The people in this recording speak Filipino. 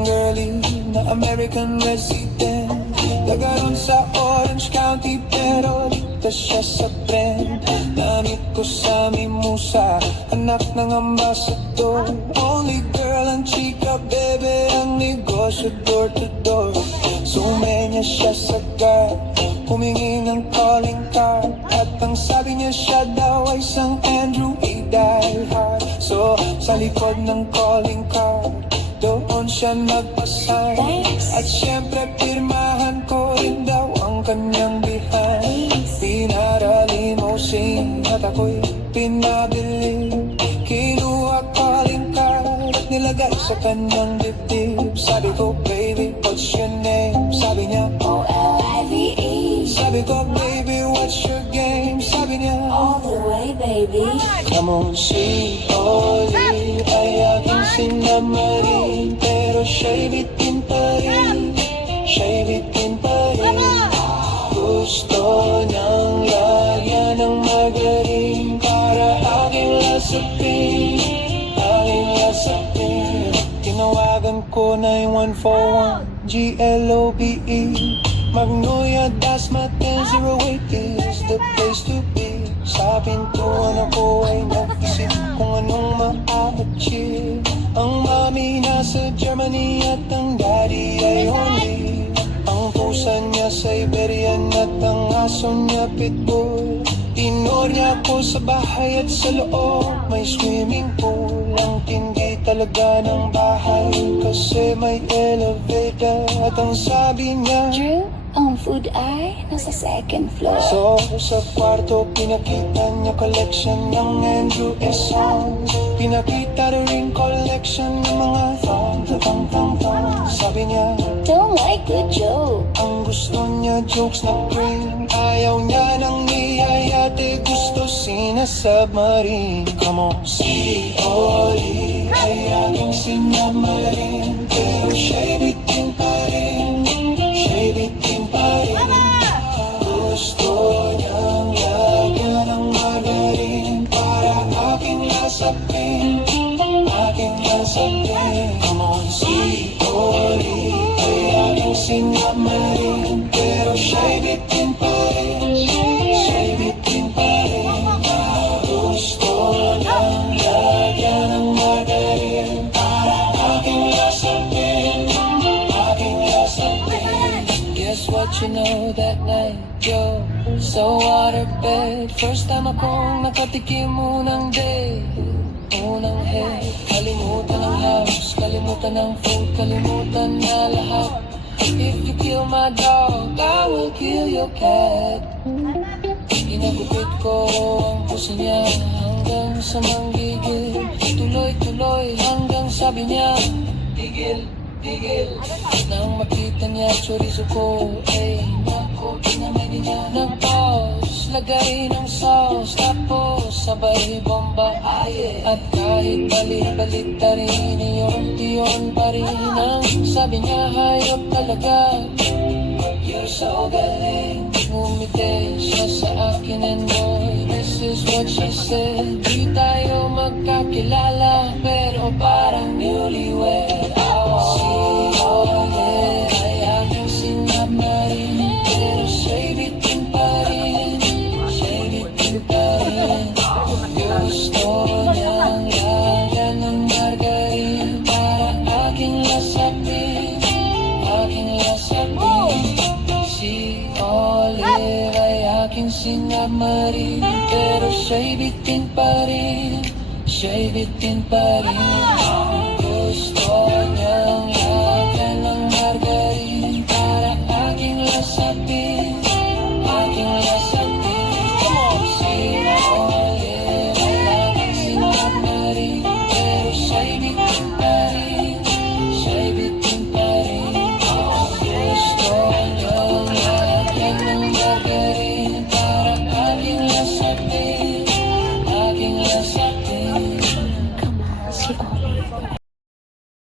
isang girlie na American resident. Nagaroon sa Orange County pero dito siya sa trend. Namit ko sa Mimusa, anak ng ambasador. Only girl ang chika, bebe, ang negosyo door to door. Sumenya siya sa guard, humingi ng calling card. At ang sabi niya siya daw ay isang Andrew A. Die Hard. So sa likod ng calling card, doon siya nagpasign. At syempre pirmahan ko rin daw ang kanyang behind. Pinara limousine at ako'y pinabili. Kinuha calling card at nilagay sa kanyang dibdib. Sabi ko, baby, what's your name? Sabi niya, O-L-I-V-E. sabi ko, baby, what's your game? Sabi niya, All the way, baby. come on, si Oli ay aking sinamarin. Pero siya'y bitin pa rin, siya'y bitin pa rin. Gusto niyang lagyan ng margarin para aking lasapin, aking lasapin. Tinawagan ko 9141 GLOBE Magnolia, Dasmatan, 08 is the place to be. Sa pintuan ako ay nag-isip kung anong ma-achieve. Ang mami nasa Germany at ang daddy ay only. Ang pusa niya Siberian at ang aso niya Pitbull. Tinor niya ako sa bahay at sa loob may swimming pool. Ang tindi talaga ng bahay kasi may elevator. At ang sabi niya, Drew, ang food ay nasa second floor. so sa kwarto pinakita niya collection ng Andrew S. songs. Pinakita rin collection ng mga thong. Sabi niya, Don't like the joke. ang gusto niya jokes na bring. Ayaw niya ng niyayate, gusto sinasubmarine. Come on, si Oli ay aking sinamarin. Pero siya'y bitin pa rin, siya'y bitin pa rin. Gusto niyang lagyan ng margarin para aking lasapin, aking lasapin. Come on, si Oli ay aking sinamarin. Pero siya'y bitin pa rin, siya'y bitin pa rin. Gusto niyang lagyan ng margarin para aking lasapin, aking lasapin. Guess what you know that night, yo? So waterbed, first time akong nakatikim unang day. Unang head, kalimutan ng house, kalimutan ng food, kalimutan na lahat. If you kill my dog, I will kill your cat. Inagupit ko ang puso niya hanggang sa manggigil. Tuloy-tuloy hanggang sabi niya, tigil, tigil. Nang makita niya chorizo ko, ay nako, pinamay niya ng pause. Lagay ng sauce, tapos sabay bomba. At kahit balik-balik ta rin, iyon pa rin ang sabi niya, hayop talaga. You're so galing. Ngumiti siya sa akin and boy, this is what she said. Di tayo magkakilala, pero parang newlywed. Si Oli ay aking sinamarin, pero siya'y bitin pa rin, siya'y bitin pa rin. Gusto niyang lagyan ng margarin para aking lasapin, aking lasapin. Si Olive ay aking sinamarin, pero siya'y bitin pa rin, siya'y bitin pa rin.